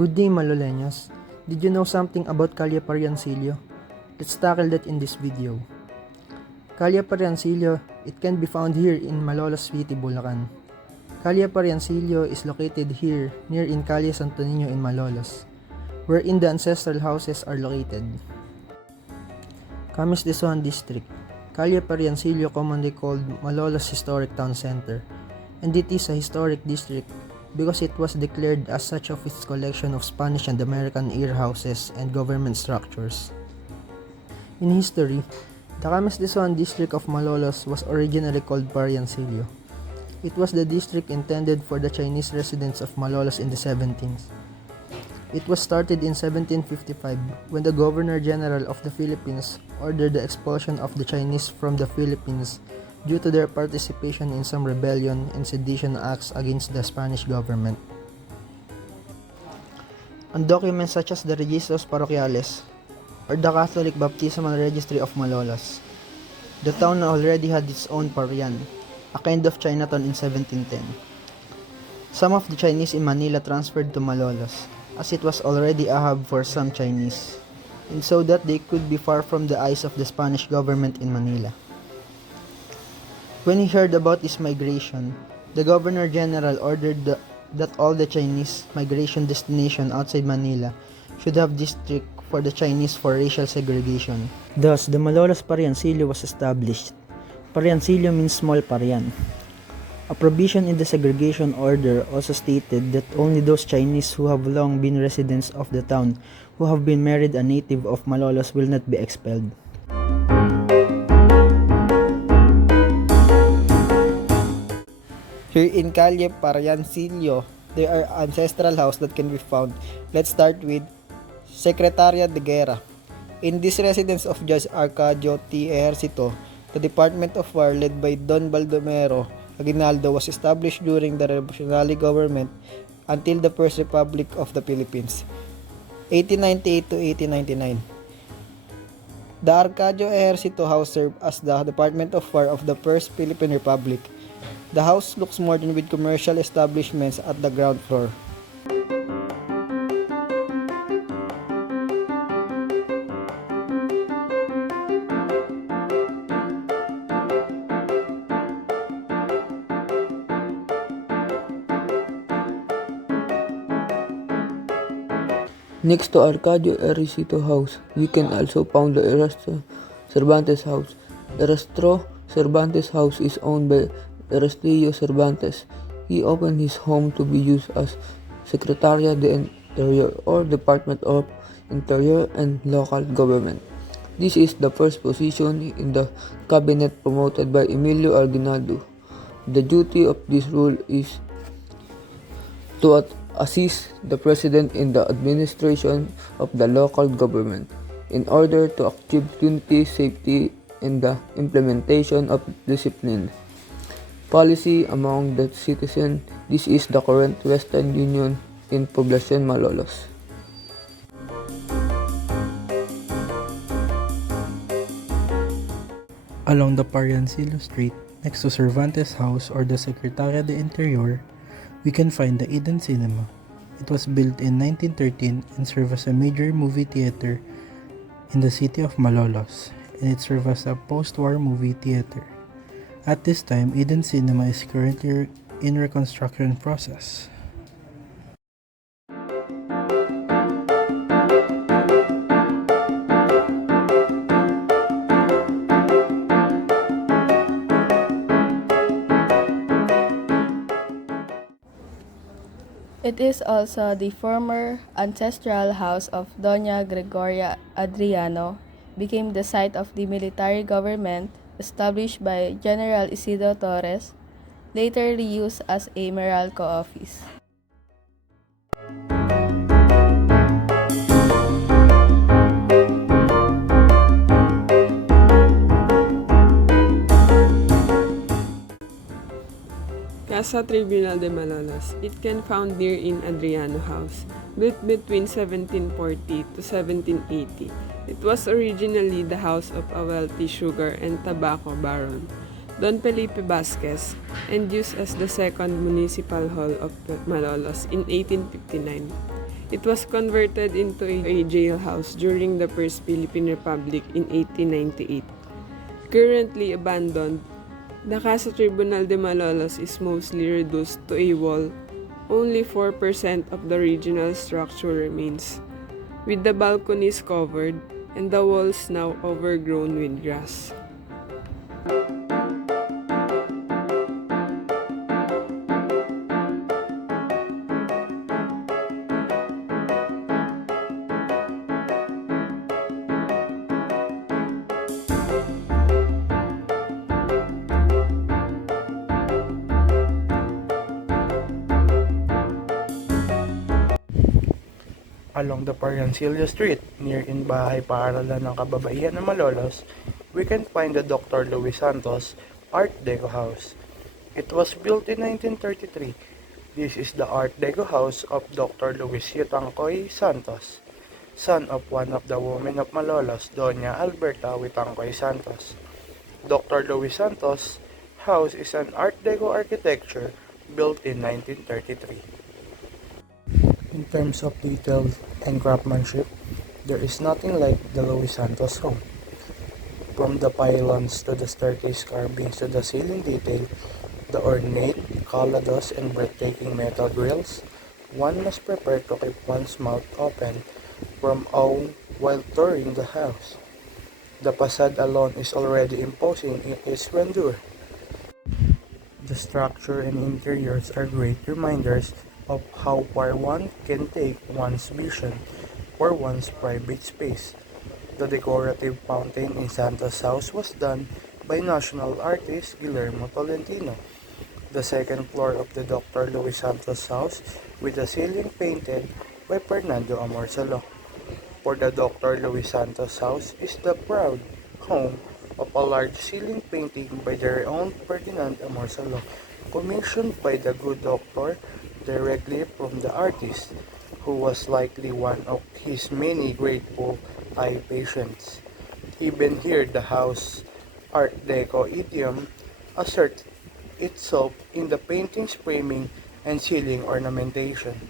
Good day, Maloleños. Did you know something about Calle Pariancillo? Let's tackle that in this video. Calle Pariancillo, it can be found here in Malolos City, Bulacan. Calle Pariancillo is located here near in Calle Santo Niño in Malolos, wherein the ancestral houses are located. Camis de Son District. Calle Pariancillo, commonly called Malolos Historic Town Center, and it is a historic district because it was declared as such of its collection of Spanish and American era houses and government structures. In history, the Camis de Son district of Malolos was originally called Pariancillo. It was the district intended for the Chinese residents of Malolos in the 17th. It was started in 1755 when the Governor-General of the Philippines ordered the expulsion of the Chinese from the Philippines due to their participation in some rebellion and sedition acts against the Spanish government. On documents such as the Registros Parroquiales or the Catholic Baptismal Registry of Malolos, the town already had its own Parian, a kind of Chinatown in 1710. Some of the Chinese in Manila transferred to Malolos, as it was already a hub for some Chinese, and so that they could be far from the eyes of the Spanish government in Manila. When he heard about this migration, the Governor-General ordered that all the Chinese migration destination outside Manila should have district for the Chinese for racial segregation. Thus, the Malolos Pariancillo was established. Pariancillo means small Parian. A provision in the segregation order also stated that only those Chinese who have long been residents of the town who have been married a native of Malolos will not be expelled. Here in Calle Pariancillo, there are ancestral houses that can be found. Let's start with Secretaria de Guerra. In this residence of Judge Arcadio T. Ejercito, the Department of War led by Don Baldomero Aguinaldo was established during the revolutionary government until the First Republic of the Philippines, 1898 to 1899. The Arcadio Ejercito House served as the Department of War of the First Philippine Republic. The house looks modern with commercial establishments at the ground floor. Next to Arcadio Ejercito House, we can also find the Ernesto Cervantes House. Ernesto Cervantes House is owned by Ernesto Cervantes. He opened his home to be used as Secretaria de Interior or Department of Interior and Local Government. This is the first position in the cabinet promoted by Emilio Aguinaldo. The duty of this role is to assist the President in the administration of the local government in order to achieve unity, safety, and the implementation of discipline policy among the citizens. This is the current Western Union in Poblacion Malolos. Along the Pariancillo Street, next to Cervantes House or the Secretaria de Interior, we can find the Eden Cinema. It was built in 1913 and served as a major movie theater in the city of Malolos, and it served as a post-war movie theater. At this time, Eden Cinema is currently in reconstruction process. It is also the former ancestral house of Doña Gregoria Adriano, became the site of the military government established by General Isidro Torres, later reused as a Meralco office. Casa Tribunal de Malolos. It can found near in Adriano House, built between 1740 to 1780. It was originally the house of a wealthy sugar and tobacco baron, Don Felipe Vasquez, and used as the second municipal hall of Malolos in 1859. It was converted into a jailhouse during the First Philippine Republic in 1898. Currently abandoned, the Casa Tribunal de Malolos is mostly reduced to a wall. Only 4% of the original structure remains, with the balconies covered and the walls now overgrown with grass. Along the Pariancillo Street, near in Bahay Paaralan ng Kababaihan ng Malolos, we can find the Dr. Luis Santos Art Deco House. It was built in 1933. This is the Art Deco house of Dr. Luis Yutangcoy Santos, son of one of the women of Malolos, Doña Alberta Yutangcoy Santos. Dr. Luis Santos house is an Art Deco architecture built in 1933. In terms of detail and craftsmanship, there is nothing like the Luis Santos home. From the pylons to the staircase carvings to the ceiling detail, the ornate calados and breathtaking metal grills, one must prepare to keep one's mouth open from awe while touring the house. The facade alone is already imposing in its grandeur. The structure and interiors are great reminders of how far one can take one's vision for one's private space. The decorative fountain in Santos' house was done by national artist Guillermo Tolentino. The second floor of the Dr. Luis Santos house with the ceiling painted by Fernando Amorsalo. For the Dr. Luis Santos house is the proud home of a large ceiling painting by their own Ferdinand Amorsalo, commissioned by the good doctor directly from the artist, who was likely one of his many grateful eye patients. Even here, the house Art Deco idiom asserts itself in the painting's framing and ceiling ornamentation.